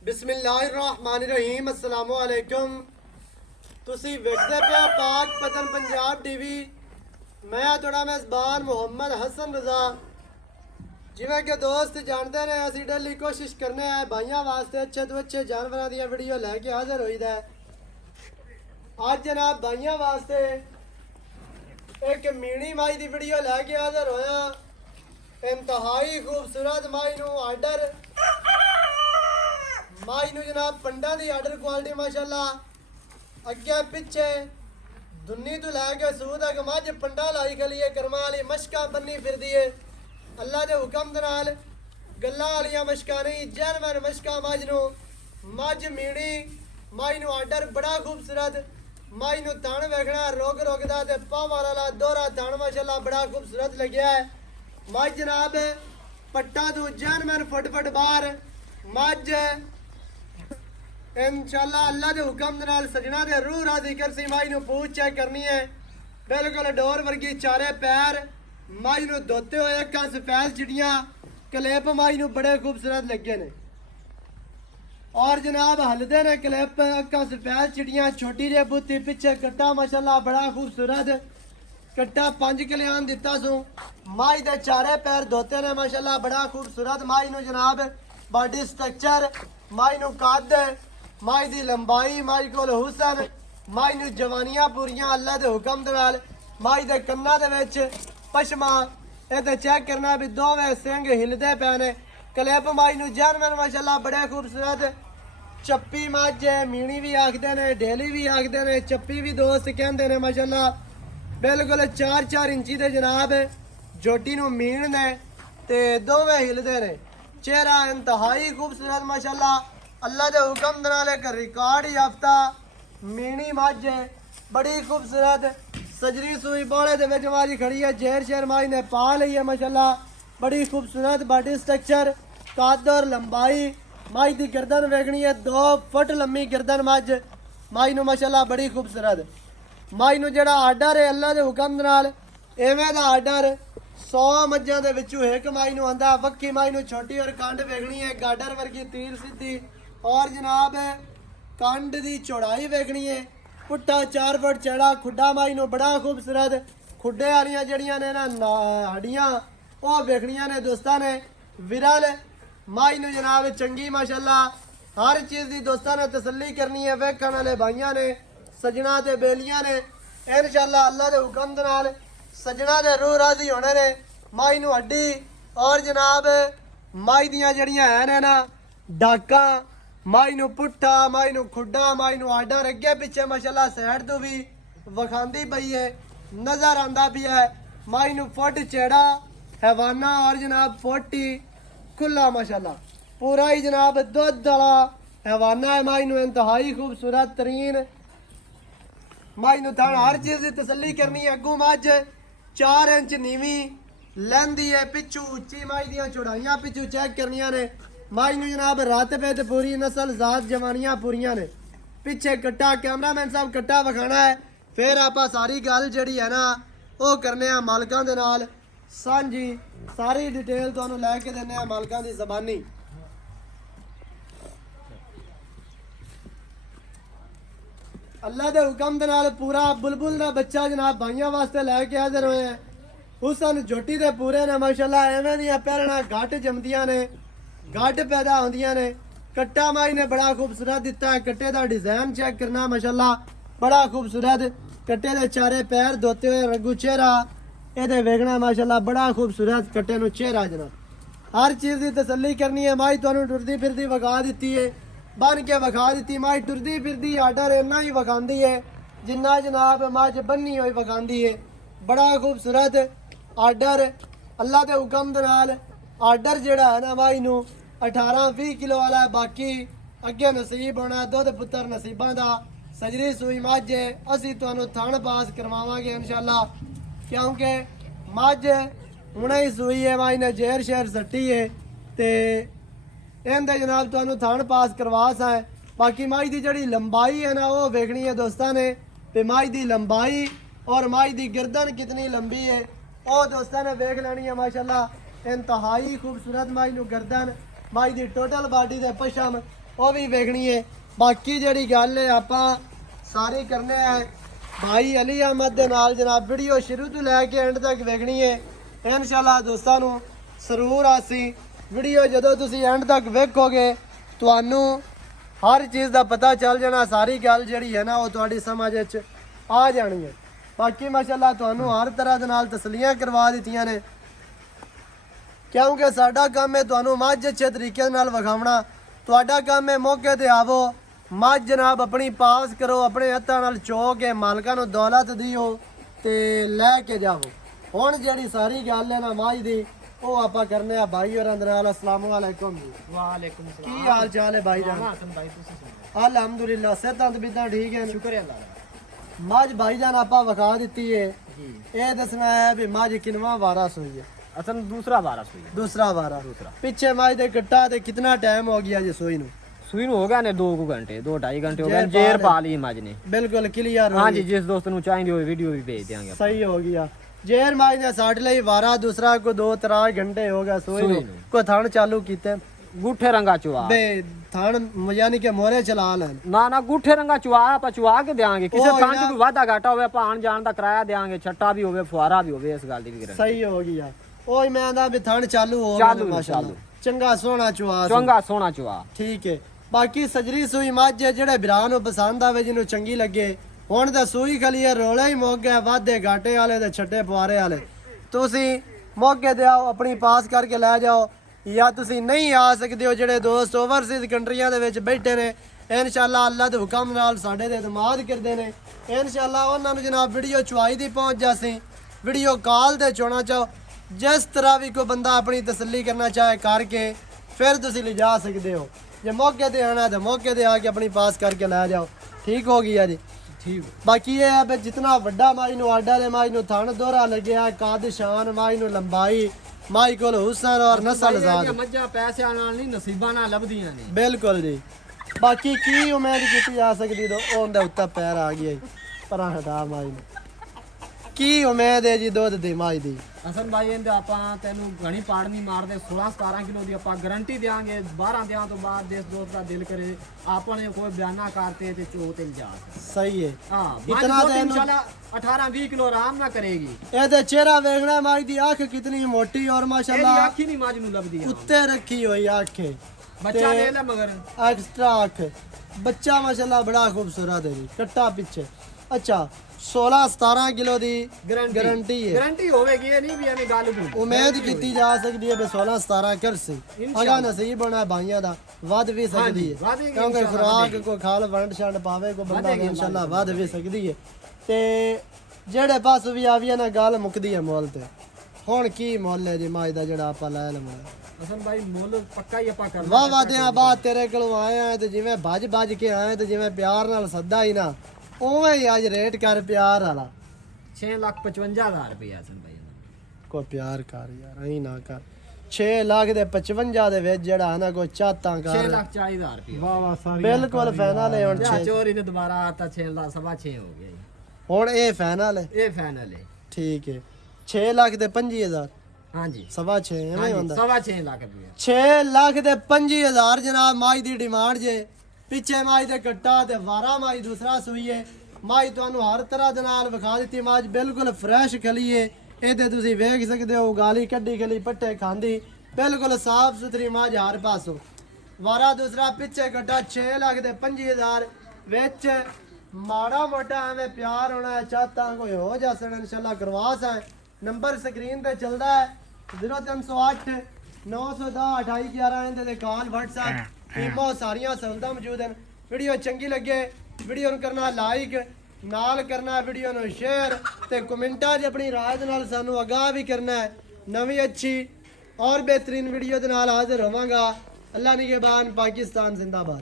बिस्मिल्लाहिर्रहमानिर्रहीम अस्सलामु अलैकुम। तुसी वेखदे पे पाक पतन पंजाब टीवी। मैं थोड़ा मेज़बान मोहम्मद हसन रजा। जिवें कि दोस्त जानते ने असी डेली कोशिश करने हैं भाइयों वास्ते अच्छे तो अच्छे जानवरों दी वीडियो लैके हाजिर होई दा। आज जनाब भाइयों वास्ते एक मीणी माई दी वीडियो लैके हाजिर होया। इंतहाई खूबसूरत माई नू आर्डर माई नू जनाब पंडा दी आर्डर क्वालिटी माशाल्लाह अगे पिछे दुन्नी तो लैके सूद तक मझ पंडा लाई खली है। कर्मा वाली मशका बन्नी फिरदी है। अल्लाह के हुक्म दे नाल गल्लां वालियां मशकां नहीं जैनवन मशका मझ नू मझ मीणी माई नू आर्डर बड़ा खूबसूरत माई नू तन वेखना रोग रोकदा ते पावां वाला दोहरा तन माशाल्लाह बड़ा खूबसूरत लग्या है। मझ जनाब पट्टा तू जैनवन फुट बाहर मझ इंशाल्लाह अल्लाह के हुक्म दे नाल सजना दे रूह राजी करसी माई नू पूछ चेक करनी है। बिल्कुल डोर वर्गी चारे पैर माई नू धोते हुए अक्खां सफेद चिड़ियां कलेप माई नू बड़े खूबसूरत लगे ने और जनाब हलदे ने कलेप अक्खां सफेद चिड़ियां छोटी जे बुत्ती पिछे कट्टा माशाल्लाह बड़ा खूबसूरत कट्टा 5 कल्याण दिता सू। माई दे चारे पैर धोते ने माशाल्लाह बड़ा खूबसूरत माई नू जनाब बॉडी स्ट्रक्चर माई नू कद माई दी लंबाई माई कोल हुसन माई नू जवानियां पूरियां अल्लाह दे हुक्म दे नाल माई दे कन्ना दे विच पशमा इहदे चेक करना भी दोवें सिंग हिलदे पे ने। कलेप माई नू जानवर माशाल्लाह बड़े खूबसूरत चप्पी मझ मीणी भी आखदे ने ढेली भी आखदे ने चप्पी भी दोस्त कहंदे ने माशाल्लाह बिल्कुल 4-4 इंची दे जनाब जोटी नू मीण ने ते दोवें हिलदे ने। चेहरा इंतहाई खूबसूरत माशाल्लाह अल्लाह के हुक्म दे नाल एक रिकॉर्ड याफ्ता मीणी मझ बड़ी खूबसूरत सजरी सूई बोले दे विच मारी खड़ी है। जेर शेर माई ने पा ली है माशाल्लाह बड़ी खूबसूरत बॉडी स्ट्रक्चर कद और लंबाई माई दी गर्दन वेखनी है 2 फुट लंबी गर्दन मझ माई नू माशाल्लाह बड़ी खूबसूरत माई नू जेड़ा आर्डर है अल्लाह के हुक्म दे नाल एवें दा आर्डर 100 मज्जां दे विचों एक माई नू आंदा। वक्की माई नू छोटी और कंड वेखनी है गाडर वर्गी तीर सीधी और जनाब कंड दी चौड़ाई वेखनी है पुट्ठा 4 फुट चौड़ा खुड्डा माई नू बड़ा खूबसूरत खुड्डे वालियां जड़ियां ने ना हड्डियां वो वेखनियां ने दोस्तां ने विरल माई नू जनाब चंगी माशाल्लाह हर चीज़ दी दोस्तां ने तसल्ली करनी है। वेखण वाले भाइयां ने सजना ते बेलियां ने इंशाल्लाह अल्लाह के हुक्म दे नाल सजना दे रूह राजी होने ने। माई नू हड्डी और जनाब माई दियां जड़ियां है ना डाका माई नू पुट्ठा माई नू खुड्डा माई नू आर्डर अगे पिछे माशाल्लाह साइड तो भी वखांदी पई है नजर आंदा भी है। माई नू फुट चेड़ा हैवाना और जनाब 40 खुला माशाल्लाह पूरा ही जनाब दुध वाला हैवाना है। माई नू इंतहाई खूबसूरत तरीन माई नू थान हर चीज़ की तसल्ली करनी है। अगू मझ 4 इंच नीवी लैंदी है पिछू उच्ची माई दियां चौड़ाइयां पिछू चेक करनियां ने। माई नू जनाब रात पे ते पूरी नस्ल जात जवानियां पूरियां ने। पिछे कट्टा कैमरामैन साहब कट्टा विखाना है फिर आप सारी गल जड़ी है ना वो करने मालकां दे नाल सांझी सारी डिटेल तुहानू लैके देने मालकां दी ज़बानी। अल्लाह के हुक्म दे नाल पूरा बुलबुल का बच्चा जनाब भाइयों वास्ते लैके हाजिर होए हैं। हुसन जोटी दे पूरे ने माशाल्लाह एवें दियां पैरना घट जमदियां ने घट पैदा होंदियां ने। कट्टा माई ने बड़ा खूबसूरत दिता है। कट्टे का डिजाइन चेक करना माशाल्लाह बड़ा खूबसूरत कट्टे दे चारे पैर धोते हुए रंगू चेहरा ये वेखना माशाल्लाह बड़ा खूबसूरत कट्टे नू चेहरा जनाब हर चीज़ की तसल्ली करनी है। माई तुहानू टुरदी फिरदी विखा दी है बन के विखा दी। माई टुरदी फिरदी आर्डर इन्ना ही विखाती है जिन्ना जनाब मझ बन्नी हुई विखाती है। बड़ा खूबसूरत आर्डर अल्लाह के हुक्म दे नाल आर्डर जेड़ा है ना माई नू 18-20 किलो वाला बाकी अगे नसीब होना दुध पुत्र नसीबां दा सजरी सूई मझ असी तुहानू थण पास करवावांगे इंशाल्लाह क्योंकि मझ हुणे ही सूई है माई ने जेर शेर सट्टी है ते इहदे जनाब तुहानू थण पास करवा सा है। बाकी माई दी जड़ी लंबाई है ना वो वेखनी है दोस्तां ने ते माई दी लंबाई और माई दी गर्दन कितनी लंबी है वो दोस्तां ने वेख लेनी है माशाल्लाह इंतहाई खूबसूरत माई नू गर्दन माई दी टोटल बॉडी दे पशम ਉਹ ਵੀ ਵੇਖਣੀ ਹੈ। ਬਾਕੀ ਜਿਹੜੀ ਗੱਲ ਹੈ ਆਪਾਂ ਸਾਰੀ ਕਰਨੇ ਹੈ ਭਾਈ ਅਲੀ ਅਹਿਮਦ ਦੇ ਨਾਲ ਜਨਾਬ। ਵੀਡੀਓ ਸ਼ੁਰੂ ਤੋਂ ਲੈ ਕੇ ਐਂਡ ਤੱਕ ਵੇਖਣੀ ਹੈ ਇਨਸ਼ਾਅੱਲਾ। ਦੋਸਤਾਂ ਨੂੰ ਸਰੂਰ ਆਸੀ ਵੀਡੀਓ ਜਦੋਂ ਤੁਸੀਂ ਐਂਡ ਤੱਕ ਵੇਖੋਗੇ ਤੁਹਾਨੂੰ ਹਰ ਚੀਜ਼ ਦਾ ਪਤਾ ਚੱਲ ਜਾਣਾ। ਸਾਰੀ ਗੱਲ ਜਿਹੜੀ ਹੈ ਨਾ ਉਹ ਤੁਹਾਡੀ ਸਮਝ ਵਿੱਚ ਆ ਜਾਣੀ ਹੈ। ਬਾਕੀ ਮਾਸ਼ਾਅੱਲਾ ਤੁਹਾਨੂੰ ਹਰ ਤਰ੍ਹਾਂ ਦੇ ਨਾਲ ਤਸਲੀਆਂ ਕਰਵਾ ਦਿੱਤੀਆਂ ਨੇ, ਕਿਉਂਕਿ ਸਾਡਾ ਕੰਮ ਹੈ ਤੁਹਾਨੂੰ ਮੱਝ ਅੱਛੇ ਤਰੀਕੇ ਨਾਲ ਵਿਖਾਉਣਾ। ਤੁਹਾਡਾ ਕੰਮ ਹੈ ਮੌਕੇ ਤੇ ਆਵੋ, ਮੱਝ ਜਨਾਬ ਆਪਣੀ ਪਾਸ ਕਰੋ, ਆਪਣੇ ਹੱਥਾਂ ਨਾਲ ਚੋ ਕੇ ਮਾਲਕਾਂ ਨੂੰ ਦੌਲਤ ਦਿਓ ਤੇ ਲੈ ਕੇ ਜਾਵੋ। ਹੁਣ ਜਿਹੜੀ ਸਾਰੀ ਗੱਲ ਹੈ ਨਾ ਮੱਝ ਦੀ ਉਹ ਆਪਾਂ ਕਰਨੇ ਆ ਭਾਈ ਹੋਰਾਂ ਦੇ ਨਾਲ। अस्सलाम वालेकुम जी। वालेकुम सलाम। ਕੀ ਹਾਲ ਚਾਲ ਹੈ ਭਾਈ ਜਾਨ? हसन भाई तुसी सुनाओ। ਅਲਹਮਦੁਲਿਲਾ ਸਿਹਤਾਂ ਤਬੀਅਤਾਂ ਠੀਕ ਹੈ? शुक्र है अल्लाह दा। ਮੱਝ ਭਾਈ ਜਾਨ ਆਪਾਂ ਵਿਖਾ ਦਿੱਤੀ ਹੈ। जी ਇਹ ਦੱਸਣਾ ਹੈ ਵੀ ਮੱਝ ਕਿੰਨਵਾਂ ਵਾਰਾ ਸੂਈ ਹੈ? असन दूसरा बारह सुई है। ਦੂਸਰਾ ਵਾਰਾ। दूसरा ਪਿੱਛੇ ਮੱਝ ਦੇ ਕੱਟਾ ਤੇ ਕਿੰਨਾ ਟਾਈਮ ਹੋ ਗਿਆ ਜੀ ਸੂਈ ਨੂੰ? सुई हो गया ने 2 घंटे 2-2.5 घंटे हो गए। जेर जेर पा पा ली मज ने। ਬਿਲਕੁਲ ਕਲੀਅਰ हाँ जी, जिस दोस्त नु चाहिए वो वीडियो भी भेज देंगे। ਸਹੀ ਹੋ ਗਿਆ। ਜੇਰ ਮਾਈ ਨੇ ਸਾਡੇ ਲਈ ਵਾਰਾ ਦੂਸਰਾ ਕੋ 2-3 ਘੰਟੇ ਹੋ ਗਿਆ ਸੋਈ ਨੂੰ। ਸੂਈ ਨੂੰ। ਕੋ ਥਣ ਚਾਲੂ ਕੀਤੇ गुठे रंगा चुआ ਬੇ ਥਣ ਯਾਨੀ ਕਿ ਮੋਰੇ ਚਲਾ ਲੈਣ। ना ना गुठे रंगा चुआ आप चुआ के देंगे। किसी ओ थान यार। च कोई वादा घाटा होवे ਆਪਾਂ ਆਣ ਜਾਣ ਦਾ ਕਿਰਾਇਆ ਦੇਾਂਗੇ। ਛੱਟਾ ਵੀ ਹੋਵੇ ਫੁਆਰਾ ਵੀ ਹੋਵੇ, ਇਸ ਗੱਲ ਦੀ ਵੀ ਗਰੰਟੀ। ਸਹੀ ਹੋ ਗਿਆ। ਉਹ ਮੈਂ ਦਾ ਵੀ ਥਣ ਚਾਲੂ ਹੋ ਗਿਆ ਚਾਲੂ, ਮਾਸ਼ਾਅੱਲਾ। ਚਾਲੂ। ਚੰਗਾ ਸੋਹਣਾ ਚੁਆ ਸੀ। ਚੰਗਾ ਸੋਹਣਾ ਚੁਆ। ਠੀਕ ਹੈ। ਬਾਕੀ ਸਜਰੀ ਸੂਈ ਮੱਝ ਹੈ, ਜਿਹੜੇ ਬਿਰਾਂ ਨੂੰ ਪਸੰਦ ਆਵੇ ਜਿਹਨੂੰ ਚੰਗੀ ਲੱਗੇ। ਹੁਣ ਤਾਂ ਸੂਈ ਖਲੀ ਹੈ, ਰੋਲਾ ਹੀ ਮੁੱਕ ਗਿਆ ਵਾਧੇ ਘਾਟੇ ਵਾਲੇ ਤੇ ਛੱਟੇ ਪੁਆਰੇ ਵਾਲੇ। ਤੁਸੀਂ ਮੌਕੇ ਤੇ ਆਓ, ਆਪਣੀ ਪਾਸ ਕਰਕੇ ਲੈ ਜਾਓ, ਜਾਂ ਤੁਸੀਂ ਨਹੀਂ ਆ ਸਕਦੇ ਹੋ ਜਿਹੜੇ ਦੋਸਤ ਓਵਰਸੀਜ਼ ਕੰਟਰੀਆਂ ਦੇ ਵਿੱਚ ਬੈਠੇ ਨੇ ਇਨਸ਼ਾਅੱਲਾ ਅੱਲਾ ਦੇ ਹੁਕਮ ਨਾਲ ਸਾਡੇ ਤੇ ਇਤਮਾਦ ਕਰਦੇ ਨੇ ਇਨਸ਼ਾਅੱਲਾ ਉਹਨਾਂ ਨੂੰ ਜਨਾਬ ਵੀਡੀਓ ਚੁਆਈ ਦੀ ਪਹੁੰਚ ਜਾਸੀ। ਵੀਡੀਓ ਕਾਲ ਤੇ ਚੋਣਾ ਚਾਹੋ, ਜਿਸ ਤਰ੍ਹਾਂ ਵੀ ਕੋਈ ਬੰਦਾ ਆਪਣੀ ਤਸੱਲੀ ਕਰਨਾ ਚਾਹੇ ਕਰਕੇ ਫਿਰ ਤੁਸੀਂ ਲਿਜਾ ਸਕਦੇ ਹੋ। ਜੇ ਮੌਕੇ ਤੇ ਆਣਾ ਤਾਂ ਮੌਕੇ ਤੇ ਆ ਕੇ ਆਪਣੀ ਪਾਸ ਕਰਕੇ ਲੈ ਜਾਓ। ਠੀਕ ਹੋ ਗਿਆ ਜੀ। ਠੀਕ। ਬਾਕੀ ਇਹ ਹੈ ਵੀ ਜਿਤਨਾ ਵੱਡਾ ਮਾਈ ਨੂੰ ਆਡਾ ਦੇ ਮਾਈ ਨੂੰ ਥਣ ਦੋਹਰਾ ਲੱਗਿਆ, ਕੱਦ ਸ਼ਾਨ ਮਾਈ ਨੂੰ ਲੰਬਾਈ, ਮਾਈ ਕੋਲ ਹੁਸਨ ਔਰ ਨਸਲ ਜ਼ਾਦ। ਮੱਝਾਂ ਪੈਸਿਆਂ ਨਾਲ ਨਹੀਂ ਨਸੀਬਾਂ ਨਾਲ ਲੱਭਦੀਆਂ ਨੇ। ਬਿਲਕੁਲ ਜੀ। ਬਾਕੀ ਕੀ ਉਮੀਦ ਕੀਤੀ ਜਾ ਸਕਦੀ ਦੋ ਉਹਦੇ ਉੱਤੇ ਪੈਰ ਆ ਗਿਆ ਪਰਾਂ ਹਟਾ ਮਾਈ ਨੂੰ। ਕੀ ਉਮੀਦ ਹੈ ਜੀ ਦੁੱਧ ਦੀ ਮਾਈ ਦੀ? ਹਸਨ ਭਾਈ ਇਹਦੇ ਆਪਾਂ ਤੈਨੂੰ ਘਣੀ ਪਾੜ ਨਹੀਂ ਮਾਰਦੇ। 16-17 ਕਿਲੋ ਦੀ ਆਪਾਂ ਗਾਰੰਟੀ ਦੇਾਂਗੇ। 12 ਦਿਨਾਂ ਤੋਂ ਬਾਅਦ ਜਿਸ ਦੋਸਤ ਦਾ ਦਿਲ ਕਰੇ ਆਪਣੇ ਕੋਈ ਬਿਆਨਾ ਕਰਤੇ ਤੇ ਚੋ ਤੇ ਜਾ। ਸਹੀ ਹੈ। ਹਾਂ ਇਤਨਾ ਤਾਂ ਇਨਸ਼ਾਅੱਲਾ 18-20 ਕਿਲੋ ਆਰਾਮ ਨਾਲ ਕਰੇਗੀ। ਇਹਦੇ ਚਿਹਰਾ ਵੇਖਣਾ ਮਾਈ ਦੀ ਅੱਖ ਕਿਤਨੀ ਮੋਟੀ ਔਰ ਇਹਦੀ ਮਾਸ਼ਾਅੱਲਾ ਅੱਖ ਹੀ ਨਹੀਂ ਮੱਝ ਨੂੰ ਲੱਭਦੀ। ਉੱਤੇ ਰੱਖੀ ਹੋਈ ਅੱਖ ਹੈ। ਬੱਚਾ ਲੈ ਲੈ ਮਗਰ एक्स्ट्रा आंख बच्चा माशाल्लाह बड़ा खूबसूरत है जी। कट्टा पीछे अच्छा 16-17 किलो दी गारंटी है। गारंटी होवेगी, ये नहीं भी एवें गल दूं। उम्मीद की जा सकती है भी 16-17 कर सी अगर नसीब होना भाइयों दा वध भी सकती है, ਵਧੇਗੀ क्योंकि इंशाअल्लाह, खुराक को खाल वंड छंड पावे को बंदा ਵਧੇਗੀ इंशाल्लाह वध भी सकती है। ते ਜਿਹੜੇ ਪਾਸ ਵੀ ਆਵੀਆਂ ਨਾ ਗੱਲ ਮੁੱਕਦੀ ਹੈ ਮੁੱਲ ਤੇ। ਹੁਣ ਕੀ ਮੁੱਲ ਹੈ ਜੀ ਮਾਜ ਦਾ ਜਿਹੜਾ ਆਪਾਂ ਲੈ ਲਵਾਂਗੇ? हसन भाई मोल पक्का ही ਆਪਾਂ ਕਰਨਾ। ਵਾਹ ਵਾਦਿਆਂ ਬਾਅਦ ਤੇਰੇ ਕੋਲੋਂ ਆਏ ਆ ਤੇ ਜਿਵੇਂ ਭੱਜ ਕੇ ਆਏ ਤੇ ਜਿਵੇਂ ਪਿਆਰ ਨਾਲ ਸੱਦਾ ਹੀ ਨਾ ਉਵੇਂ ਹੀ ਅੱਜ ਰੇਟ ਕਰ ਪਿਆਰ ਵਾਲਾ। 6,55,000 ਰੁਪਏ ਹਸਨ ਭਾਈ ਦਾ। ਕੋਈ ਪਿਆਰ ਕਰ ਯਾਰ ਐਂ ਨਾ ਕਰ। 6 ਲੱਖ ਦੇ 55 ਦੇ ਵਿੱਚ ਜਿਹੜਾ ਨਾ ਕੋਈ ਚਾਤਾਂ ਕਰ। 6,40,000 ਰੁਪਏ। ਵਾਹ ਵਾਹ ਸਾਰੀ ਬਿਲਕੁਲ ਫਾਈਨਲ ਹੈ ਹੁਣ। 6 ਚੋਰੀ ਤੇ ਦੁਬਾਰਾ ਆਤਾ 6,6 ਹੋ ਗਿਆ ਜੀ। ਹੁਣ ਇਹ ਫਾਈਨਲ ਹੈ। ਇਹ ਫਾਈਨਲ ਹੈ। ਠੀਕ ਹੈ। 6 ਲੱਖ ਦੇ 25,000 ਹਾਂਜੀ 6.5 ਐਵੇਂ ਹੀ ਹੁੰਦਾ। 6.5 ਲੱਖ ਰੁਪਏ। 6 ਲੱਖ ਦੇ 25,000 ਜਨਾਬ ਮਾਈ ਦੀ ਡਿਮਾਂਡ ਜੇ। ਪਿੱਛੇ ਮਾਈ ਦੇ ਕੱਟਾ ਤੇ ਵਾਰਾ ਮਾਈ ਦੂਸਰਾ ਸੂਈਏ। ਮਾਈ ਤੁਹਾਨੂੰ ਹਰ ਤਰ੍ਹਾਂ ਦੇ ਨਾਲ ਵਿਖਾ ਦਿੱਤੀ। ਮਾਈ ਬਿਲਕੁਲ ਫਰੈਸ਼ ਖਲੀਏ। ਇਹਦੇ ਤੁਸੀਂ ਵੇਖ ਸਕਦੇ ਹੋ ਗਾਲੀ ਕੱਢੀ ਖਲੀ ਪੱਟੇ ਖਾਂਦੀ ਬਿਲਕੁਲ ਸਾਫ ਸੁਥਰੀ ਮਾਝ ਹਰ ਪਾਸੋਂ। ਵਾਰਾ ਦੂਸਰਾ ਪਿੱਛੇ ਕੱਟਾ 6 ਲੱਖ ਦੇ 25,000 ਵਿੱਚ ਮਾੜਾ ਮੋਟਾ ਐਵੇਂ ਪਿਆਰ ਹੋਣਾ ਹੈ ਚਾਹਤਾਂ ਕੋਈ ਹੋ ਜਾਸਣ ਇਨਸ਼ਾਅੱਲਾ ਕਰਵਾ ਸਾਂ। ਨੰਬਰ ਸਕਰੀਨ ਤੇ ਚੱਲਦਾ ਹੈ 0308 910 2811 ਇਹਦੇ ਤੇ ਕਾਲ WhatsApp ਈਮੋ ਸਾਰੀਆਂ ਸਹੂਲਤਾਂ ਮੌਜੂਦ ਹਨ। ਵੀਡੀਓ ਚੰਗੀ ਲੱਗੇ ਵੀਡੀਓ ਨੂੰ ਕਰਨਾ ਲਾਈਕ, ਨਾਲ ਕਰਨਾ ਵੀਡੀਓ ਨੂੰ ਸ਼ੇਅਰ ਤੇ ਕਮੈਂਟਾਂ 'ਚ ਆਪਣੀ ਰਾਏ ਦੇ ਨਾਲ ਸਾਨੂੰ ਆਗਾਹ ਵੀ ਕਰਨਾ ਹੈ। ਨਵੀਂ ਅੱਛੀ ਔਰ ਬਿਹਤਰੀਨ ਵੀਡੀਓ ਦੇ ਨਾਲ ਹਾਜ਼ਰ ਹੋਵਾਂਗਾ। ਅੱਲਾ ਨਿਗਹਿਬਾਨ, ਪਾਕਿस्तान जिंदाबाद।